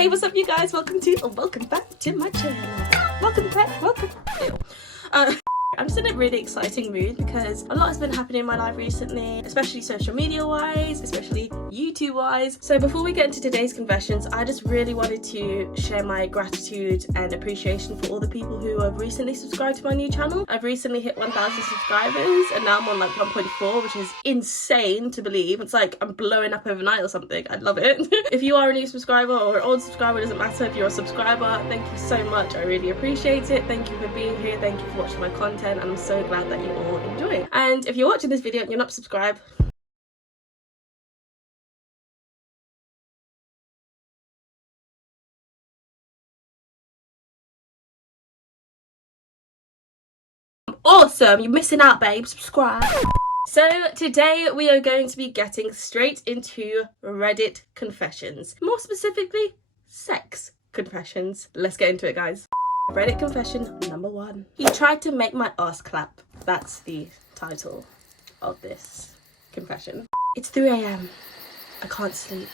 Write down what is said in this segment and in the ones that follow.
Hey, what's up you guys? Welcome back to my channel. Welcome back. Ew. I'm just in a really exciting mood because a lot has been happening in my life recently, especially social media wise, especially YouTube wise. So before we get into today's confessions, I just really wanted to share my gratitude and appreciation for all the people who have recently subscribed to my new channel. I've recently hit 1,000 subscribers and now I'm on like 1.4, which is insane to believe. It's like I'm blowing up overnight or something. I love it. If you are a new subscriber or an old subscriber, it doesn't matter. If you're a subscriber, thank you so much. I really appreciate it. Thank you for being here. Thank you for watching my content. And I'm so glad that you all enjoy. And if you're watching this video and you're not subscribed, awesome, you're missing out, babe. Subscribe. So today we are going to be getting straight into Reddit confessions, more specifically sex confessions. Let's get into it, guys. Reddit confession number 1. He tried to make my ass clap. That's the title of this confession. It's 3 AM. I can't sleep.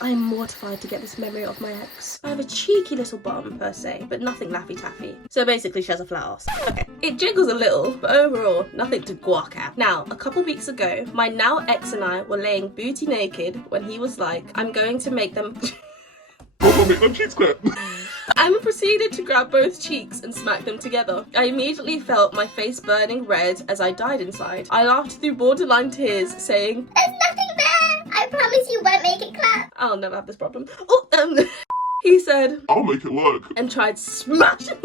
I am mortified to get this memory of my ex. I have a cheeky little bum per se, but nothing laffy taffy. So basically she has a flat ass. Okay, it jiggles a little, but overall nothing to guac at. Now, a couple weeks ago, my now ex and I were laying booty naked when he was like, I'm going to make them make my cheeks clap. I proceeded to grab both cheeks and smack them together. I immediately felt my face burning red as I died inside. I laughed through borderline tears, saying, There's nothing there! I promise you won't make it clap. I'll never have this problem. Oh, he said, I'll make it work. and tried smashing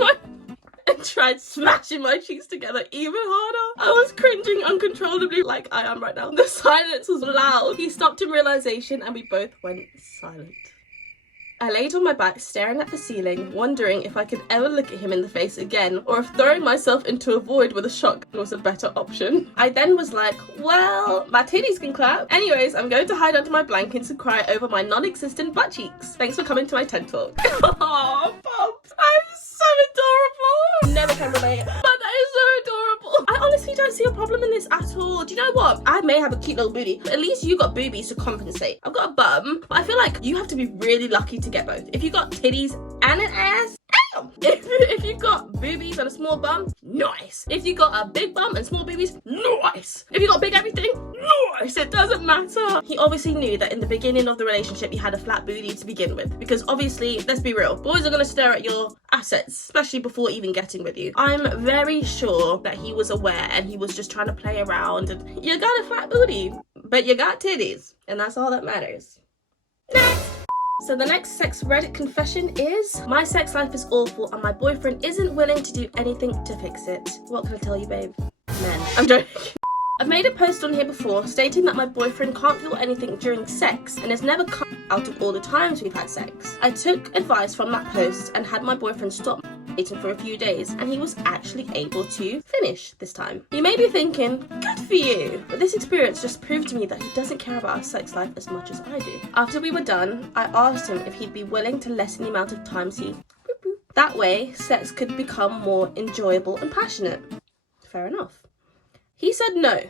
my cheeks together even harder. I was cringing uncontrollably like I am right now. The silence was loud. He stopped in realization and we both went silent. I laid on my back staring at the ceiling, wondering if I could ever look at him in the face again or if throwing myself into a void with a shotgun was a better option. I then was like, well, my titties can clap. Anyways, I'm going to hide under my blankets and cry over my non-existent butt cheeks. Thanks for coming to my TED Talk. Aw, Pops, I'm so adorable. Never can relate, but that is so adorable. I honestly don't see a problem in this at all. Do you know what? I may have a cute little booty, but at least you got boobies to compensate. I've got a bum, but I feel like you have to be really lucky to get both. If you got titties and an ass, damn. If you got boobies and a small bum, nice. If you got a big bum and small boobies, nice. If you got big everything, nice. It doesn't matter. He obviously knew that in the beginning of the relationship he had a flat booty to begin with, because obviously, let's be real, boys are gonna stare at your assets, especially before even getting with you. I'm very sure that he was aware and he was just trying to play around, and you got a flat booty, but you got titties, and that's all that matters. Next. So the next sex Reddit confession is, my sex life is awful and my boyfriend isn't willing to do anything to fix it. What can I tell you, babe? Men. I'm joking. I've made a post on here before stating that my boyfriend can't feel anything during sex and has never come out of all the times we've had sex. I took advice from that post and had my boyfriend stop dating for a few days, and he was actually able to finish this time. You may be thinking, good for you, but this experience just proved to me that he doesn't care about our sex life as much as I do. After we were done, I asked him if he'd be willing to lessen the amount of times he that way sex could become more enjoyable and passionate. Fair enough. He said no,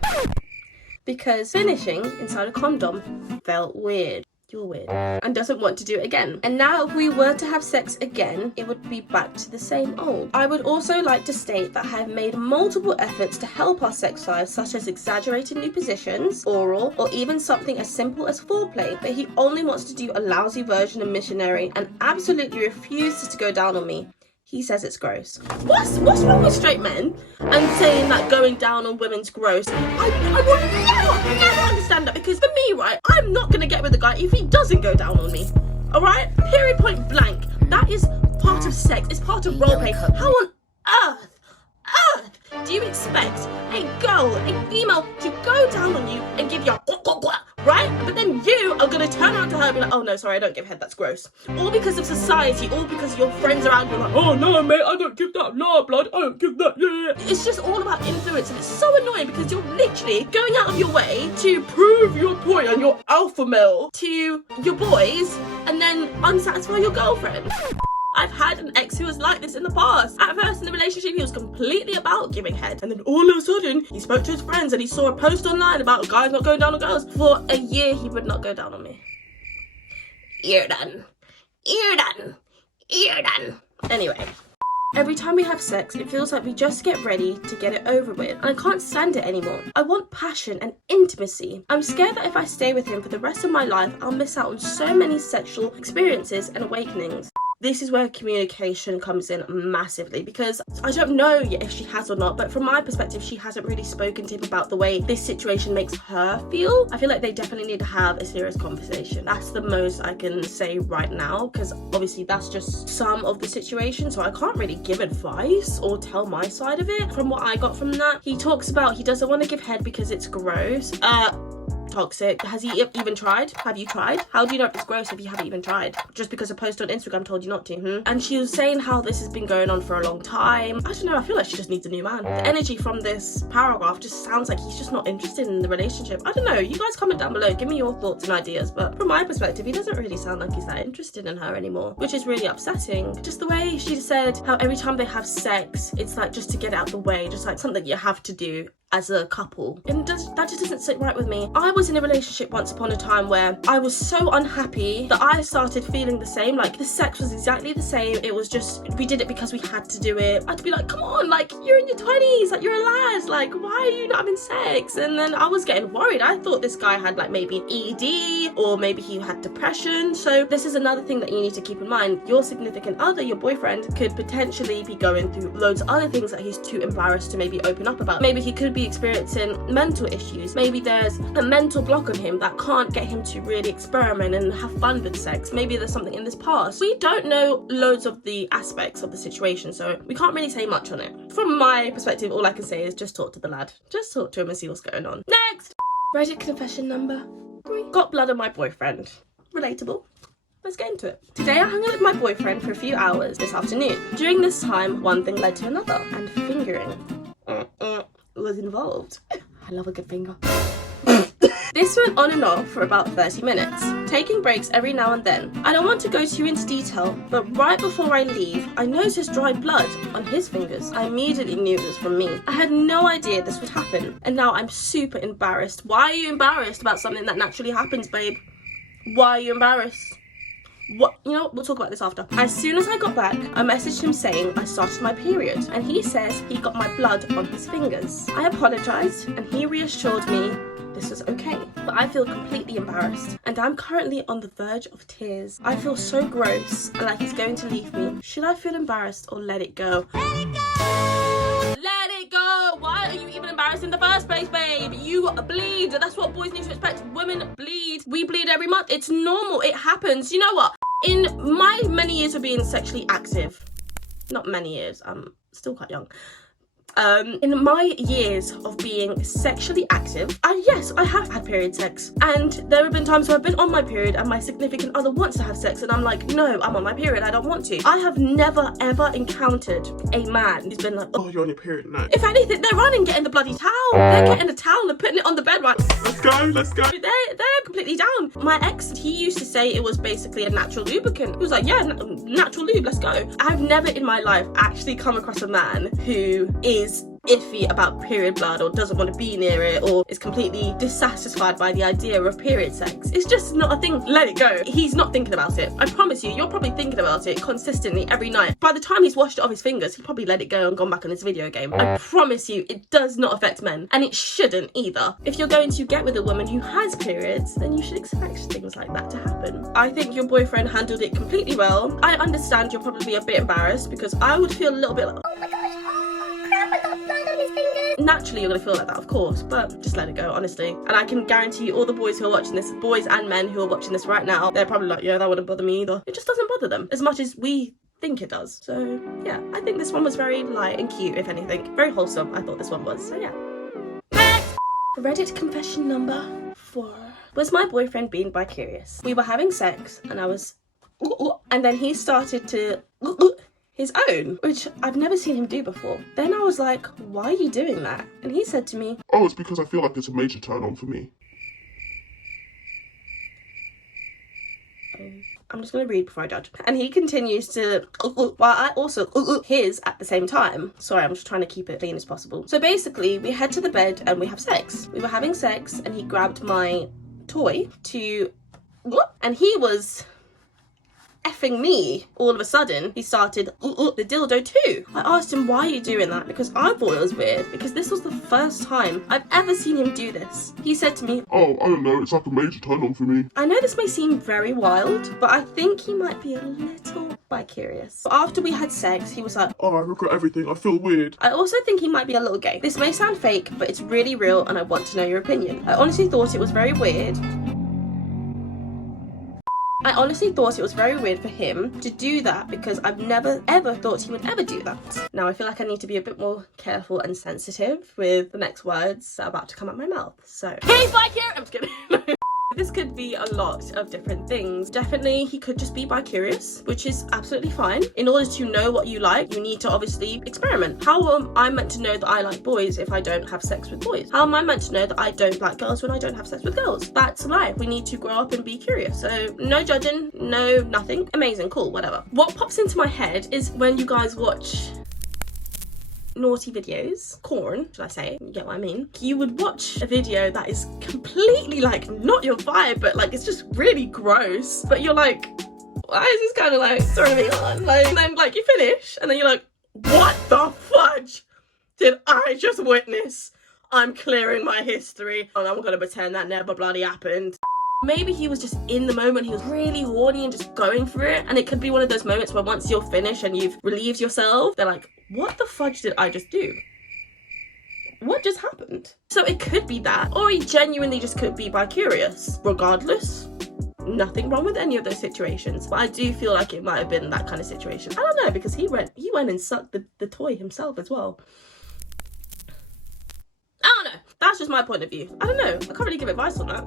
because finishing inside a condom felt weird. You're weird. And doesn't want to do it again. And now if we were to have sex again, it would be back to the same old. I would also like to state that I have made multiple efforts to help our sex lives, such as exaggerating new positions, oral, or even something as simple as foreplay, but he only wants to do a lousy version of missionary and absolutely refuses to go down on me. He says it's gross. What's wrong with straight men and saying that going down on women's gross? I will never understand that, because for me, right, I'm not gonna get with a guy if he doesn't go down on me. Alright? Period, point blank. That is part of sex. It's part of roleplay. How on earth do you expect a girl, a female, to go down on you and give you a right? But then you are gonna turn around to her and be like, oh no, sorry, I don't give head, that's gross. All because of society, all because your friends around you are like, oh no mate, I don't give that, no blood, I don't give that, yeah. It's just all about influence, and it's so annoying because you're literally going out of your way to prove your point and your alpha male to your boys and then unsatisfy your girlfriend. I've had an ex who was like this in the past. At first in the relationship, he was completely about giving head. And then all of a sudden, he spoke to his friends and he saw a post online about guys not going down on girls. For a year, he would not go down on me. You're done. You're done. You're done. Anyway. Every time we have sex, it feels like we just get ready to get it over with, and I can't stand it anymore. I want passion and intimacy. I'm scared that if I stay with him for the rest of my life, I'll miss out on so many sexual experiences and awakenings. This is where communication comes in massively, because I don't know yet if she has or not, but from my perspective, she hasn't really spoken to him about the way this situation makes her feel. I feel like they definitely need to have a serious conversation. That's the most I can say right now, because obviously that's just some of the situation, so I can't really give advice or tell my side of it. From what I got from that, he talks about he doesn't want to give head because it's gross. Toxic. Has he even tried? Have you tried? How do you know if it's gross if you haven't even tried? Just because a post on Instagram told you not to, And she was saying how this has been going on for a long time. I don't know, I feel like she just needs a new man. The energy from this paragraph just sounds like he's just not interested in the relationship. I don't know, you guys comment down below, give me your thoughts and ideas, but from my perspective, he doesn't really sound like he's that interested in her anymore, which is really upsetting. Just the way she said how every time they have sex, it's like just to get out the way, just like something you have to do as a couple, and that just doesn't sit right with me. I was in a relationship once upon a time where I was so unhappy that I started feeling the same, like the sex was exactly the same. It was just, we did it because we had to do it. I had to be like, come on, like you're in your 20s, like you're a lad, like why are you not having sex? And then I was getting worried. I thought this guy had like maybe an ED, or maybe he had depression. So this is another thing that you need to keep in mind. Your significant other, your boyfriend, could potentially be going through loads of other things that he's too embarrassed to maybe open up about. Maybe he could be experiencing mental issues. Maybe there's a mental block on him that can't get him to really experiment and have fun with sex. Maybe there's something in this past. We don't know loads of the aspects of the situation, so we can't really say much on it. From my perspective, all I can say is just talk to the lad. Just talk to him and see what's going on. Next! Reddit confession number 3. Got blood on my boyfriend. Relatable. Let's get into it. Today I hung out with my boyfriend for a few hours this afternoon. During this time, one thing led to another, and fingering was involved. I love a good finger. This went on and off for about 30 minutes, taking breaks every now and then. I don't want to go too into detail, but right before I leave, I noticed dried blood on his fingers. I immediately knew it was from me. I had no idea this would happen, and now I'm super embarrassed. Why are you embarrassed about something that naturally happens, babe? Why are you embarrassed? What? You know what? We'll talk about this after. As soon as I got back, I messaged him saying I started my period, and he says he got my blood on his fingers. I apologized, and he reassured me this was okay, but I feel completely embarrassed, and I'm currently on the verge of tears. I feel so gross and like he's going to leave me. Should I feel embarrassed or let it go? Let it go! Let it go! Why are you even embarrassed in the first place, babe? You bleed. That's what boys need to expect. Women bleed. We bleed every month. It's normal. It happens. You know what? In my many years of being sexually active, not many years, I'm still quite young. In my years of being sexually active, yes, I have had period sex, and there have been times where I've been on my period and my significant other wants to have sex, and I'm like, no, I'm on my period, I don't want to. I have never ever encountered a man who's been like, Oh, you're on your period now. if anything, they're running, getting the bloody towel. They're getting the towel and putting it on the bed, right? Let's go, let's go. They're completely down. My ex, he used to say it was basically a natural lubricant. He was like, yeah, natural lube, let's go. I've never in my life actually come across a man who is iffy about period blood or doesn't want to be near it or is completely dissatisfied by the idea of period sex. It's just not a thing. Let it go. He's not thinking about it. I promise you, you're probably thinking about it consistently every night. By the time he's washed it off his fingers, he probably let it go and gone back on his video game. I promise you, it does not affect men, and it shouldn't either. If you're going to get with a woman who has periods, then you should expect things like that to happen. I think your boyfriend handled it completely well. I understand you're probably a bit embarrassed, because I would feel a little bit like, Oh my gosh, oh crap, I got blood on his fingers. naturally you're gonna feel like that, of course, but just let it go, honestly. And I can guarantee you, all the boys who are watching this, boys and men who are watching this right now, they're probably like, yeah, that wouldn't bother me either. It just doesn't bother them as much as we think it does. So yeah, I think this one was very light and cute, if anything. Very wholesome, I thought this one was. So yeah. Next! Reddit confession number 4. Was my boyfriend being bi-curious? We were having sex and I was and then he started to his own, which I've never seen him do before. Then I was like, why are you doing that? And he said to me, Oh, it's because I feel like it's a major turn on for me. I'm just gonna read before I judge. And he continues to while I also his at the same time. Sorry, I'm just trying to keep it clean as possible. So basically, we head to the bed and we have sex. We were having sex and he grabbed my toy to and he was effing me, all of a sudden he started the dildo too. I asked him, why are you doing that? Because I thought it was weird, because this was the first time I've ever seen him do this. He said to me, Oh, I don't know, it's like a major turn on for me. I know this may seem very wild, but I think he might be a little bi-curious. But after we had sex, he was like, Oh, I regret everything, I feel weird. I also think he might be a little gay. This may sound fake, but it's really real and I want to know your opinion. I honestly thought it was very weird for him to do that, because I've never ever thought he would ever do that. Now I feel like I need to be a bit more careful and sensitive with the next words that are about to come out my mouth. So, he's bi-curious! I'm just kidding. This could be a lot of different things. Definitely, he could just be bi-curious, which is absolutely fine. In order to know what you like, you need to obviously experiment. How am I meant to know that I like boys if I don't have sex with boys? How am I meant to know that I don't like girls when I don't have sex with girls? That's life. We need to grow up and be curious. So no judging, no nothing. Amazing, cool, whatever. What pops into my head is when you guys watch naughty videos, porn, should I say, you get what I mean? You would watch a video that is completely like not your vibe, but like it's just really gross, but you're like, why is this kind of like turning me on? Like, and then like you finish and then you're like, what the fudge did I just witness? I'm clearing my history and I'm gonna pretend that never bloody happened. Maybe he was just in the moment, he was really horny and just going for it, and it could be one of those moments where once you're finished and you've relieved yourself, they're like, what the fudge did I just do? What just happened? So it could be that, or he genuinely just could be bi-curious. Regardless, nothing wrong with any of those situations, but I do feel like it might have been that kind of situation. I don't know, because he went and sucked the toy himself as well. I don't know, that's just my point of view. I don't know, I can't really give advice on that.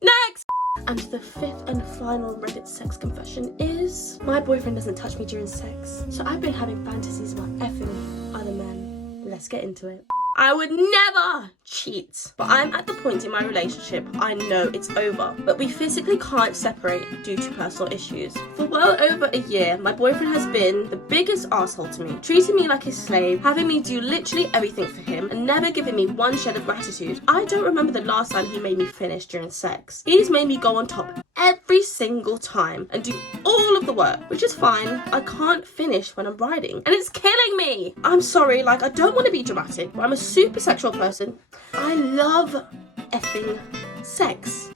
Next! And the fifth and final Reddit sex confession is, my boyfriend doesn't touch me during sex, so I've been having fantasies about effing other men. Let's get into it. I would never cheat, but I'm at the point in my relationship I know it's over, but we physically can't separate due to personal issues. For well over a year, my boyfriend has been the biggest asshole to me, treating me like his slave, having me do literally everything for him, and never giving me one shed of gratitude. I don't remember the last time he made me finish during sex. He's made me go on top every single time and do all of the work, which is fine. I can't finish when I'm riding, and it's killing me. I'm sorry, like, I don't want to be dramatic, but I'm a super sexual person. I love effing sex.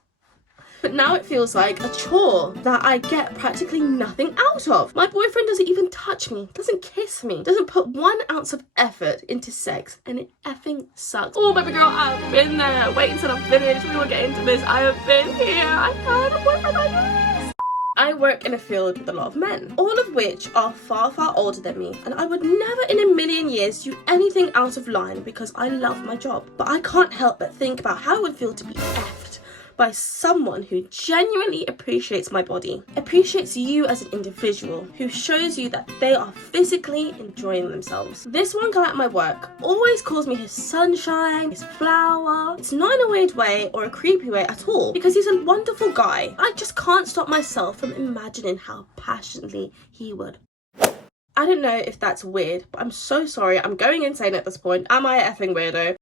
But now it feels like a chore that I get practically nothing out of. My boyfriend doesn't even touch me, doesn't kiss me, doesn't put 1 ounce of effort into sex, and it effing sucks. Oh, baby girl, I've been there. Wait until I'm finished. We will get into this. I have been here. I've had a boyfriend like this. I work in a field with a lot of men, all of which are far, far older than me, and I would never in a million years do anything out of line because I love my job. But I can't help but think about how it would feel to be effed by someone who genuinely appreciates my body, appreciates you as an individual, who shows you that they are physically enjoying themselves. This one guy at my work always calls me his sunshine, his flower. It's not in a weird way or a creepy way at all, because he's a wonderful guy. I just can't stop myself from imagining how passionately he would. I don't know if that's weird, but I'm so sorry. I'm going insane at this point. Am I a effing weirdo?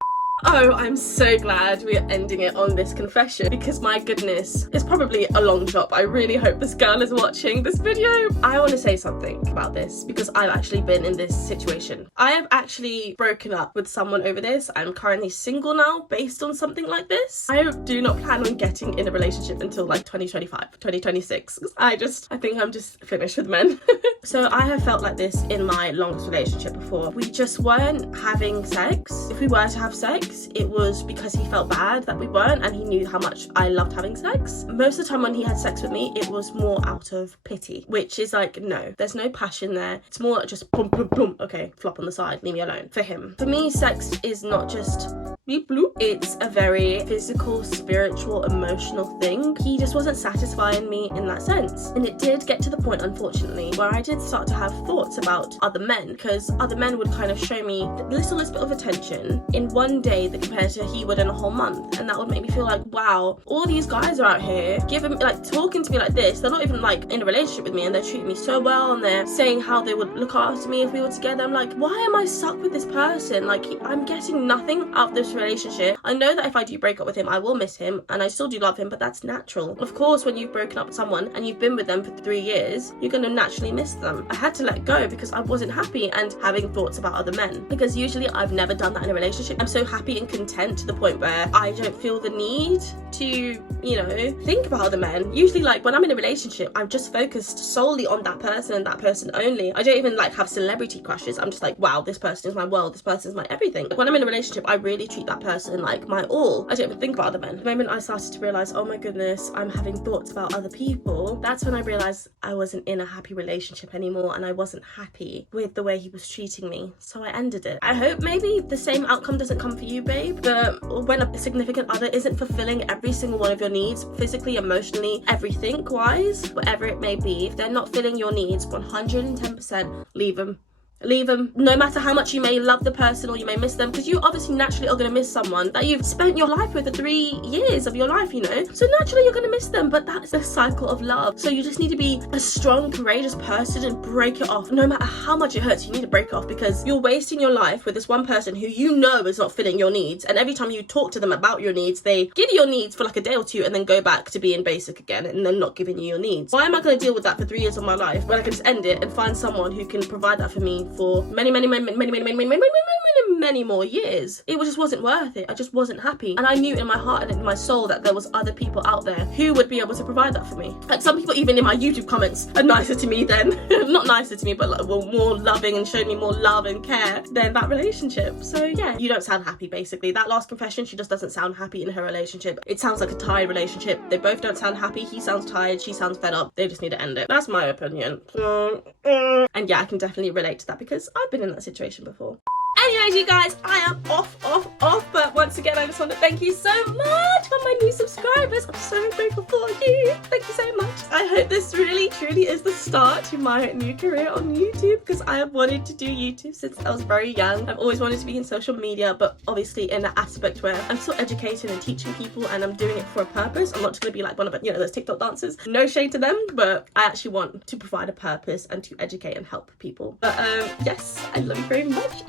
Oh, I'm so glad we are ending it on this confession, because my goodness, it's probably a long shot. I really hope this girl is watching this video. I want to say something about this because I've actually been in this situation. I have actually broken up with someone over this. I'm currently single now based on something like this. I do not plan on getting in a relationship until like 2025, 2026. I think I'm just finished with men. So I have felt like this in my longest relationship before. We just weren't having sex. If we were to have sex, it was because he felt bad that we weren't, and he knew how much I loved having sex. Most of the time when he had sex with me, it was more out of pity, which is like, no, there's no passion there. It's more just boom, boom, boom. Okay, flop on the side, leave me alone. For him, for me, sex is not just beep bloop. It's a very physical, spiritual, emotional thing. He just wasn't satisfying me in that sense. And it did get to the point, unfortunately, where I did start to have thoughts about other men, because other men would kind of show me the littlest bit of attention. In one day, day that compared to he would in a whole month. And that would make me feel like, wow, all these guys are out here giving, like, talking to me like this. They're not even like in a relationship with me, and they're treating me so well, and they're saying how they would look after me if we were together. I'm like, why am I stuck with this person? Like, I'm getting nothing out of this relationship. I know that if I do break up with him, I will miss him, and I still do love him, but that's natural. Of course, when you've broken up with someone and you've been with them for 3 years, you're going to naturally miss them. I had to let go because I wasn't happy and having thoughts about other men, because usually I've never done that in a relationship. I'm so happy and content to the point where I don't feel the need to, you know, think about other men. Usually, like, when I'm in a relationship, I'm just focused solely on that person and that person only. I don't even like have celebrity crushes. I'm just like, wow, this person is my world, this person is my everything. Like, when I'm in a relationship, I really treat that person like my all. I don't even think about other men. The moment I started to realize, oh my goodness, I'm having thoughts about other people, that's when I realized I wasn't in a happy relationship anymore, and I wasn't happy with the way he was treating me, so I ended it. I hope maybe the same outcome doesn't come for you, babe, but when a significant other isn't fulfilling every single one of your needs, physically, emotionally, everything wise, whatever it may be, if they're not filling your needs 110%, leave them. Leave them. No matter how much you may love the person or you may miss them, because you obviously naturally are going to miss someone that you've spent your life with for 3 years of your life, you know, so naturally you're going to miss them. But that's the cycle of love. So you just need to be a strong, courageous person and break it off. No matter how much it hurts, you need to break it off, because you're wasting your life with this one person who you know is not filling your needs, and every time you talk to them about your needs, they give you your needs for like a day or two and then go back to being basic again and then not giving you your needs. Why am I going to deal with that for 3 years of my life when I can just end it and find someone who can provide that for me for many more years? It just wasn't worth it. I just wasn't happy, and I knew in my heart and in my soul that there was other people out there who would be able to provide that for me. Like, some people even in my YouTube comments are nicer to me than not nicer to me, but like, were more loving and showed me more love and care than that relationship. So yeah, you don't sound happy. Basically, that last confession, she just doesn't sound happy in her relationship. It sounds like a tired relationship. They both don't sound happy. He sounds tired, she sounds fed up. They just need to end it. That's my opinion. And yeah, I can definitely relate to that because I've been in that situation before. Anyways, you guys, I am off. But once again, I just want to thank you so much for my new subscribers. I'm so grateful for you. Thank you so much. I hope this really, truly is the start to my new career on YouTube, because I have wanted to do YouTube since I was very young. I've always wanted to be in social media, but obviously in an aspect where I'm still educating and teaching people, and I'm doing it for a purpose. I'm not just going to be like one of, you know, those TikTok dancers. No shade to them, but I actually want to provide a purpose and to educate and help people. But yes, I love you very much.